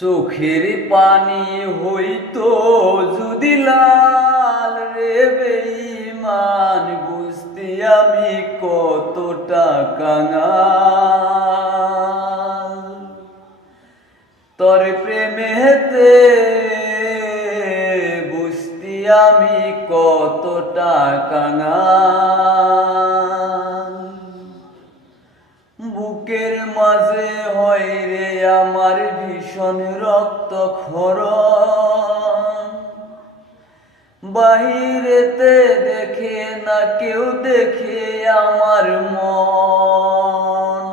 চোখের পানি হইতো যদি লাল রে বেঈমান, বুঝতে আমি কতটা কাঙাল। তোর প্রেমেতে বুঝতে আমি কতটা কাঙাল। বুকের মাঝে হয় রে আমার ভীষণ রক্ত খরণ বাহিরেতে দেখে না কেউ দেখে আমার মন।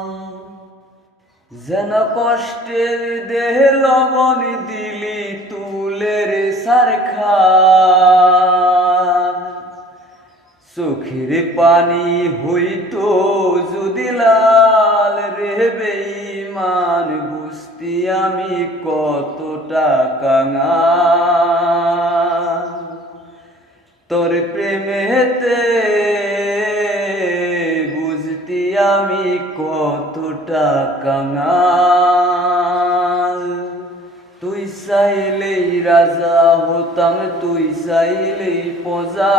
যেন কষ্টের দেহ লবণ দিলি তুলের সারখান চোখের পানি হইতো যদি লাল রে বেঈমান, বুঝতি আমি কতটা কাঙাল। তোর প্রেমেতে বুঝতি আমি কতটা কাঙাল। তুই চাইলেই রাজা হতাম, তুই চাইলেই প্রজা।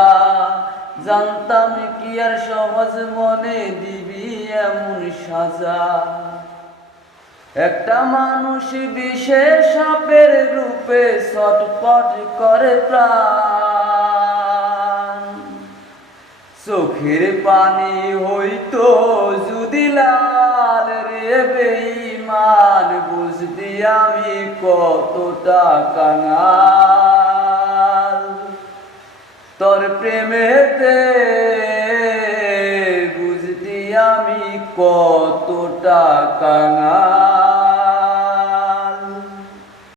জানতাম কি আর সহজ মনে দিবি এমন সাজা। একটা মানুষ বিশেষ সাপের রূপে ছটপট করে প্রাণ। চোখের পানি হইতো যদি লাল রে বেঈমান, বুঝতি আমি কতটা কাঙাল। তোর প্রেমেতে বুঝতি আমি কতটা কাঙাল।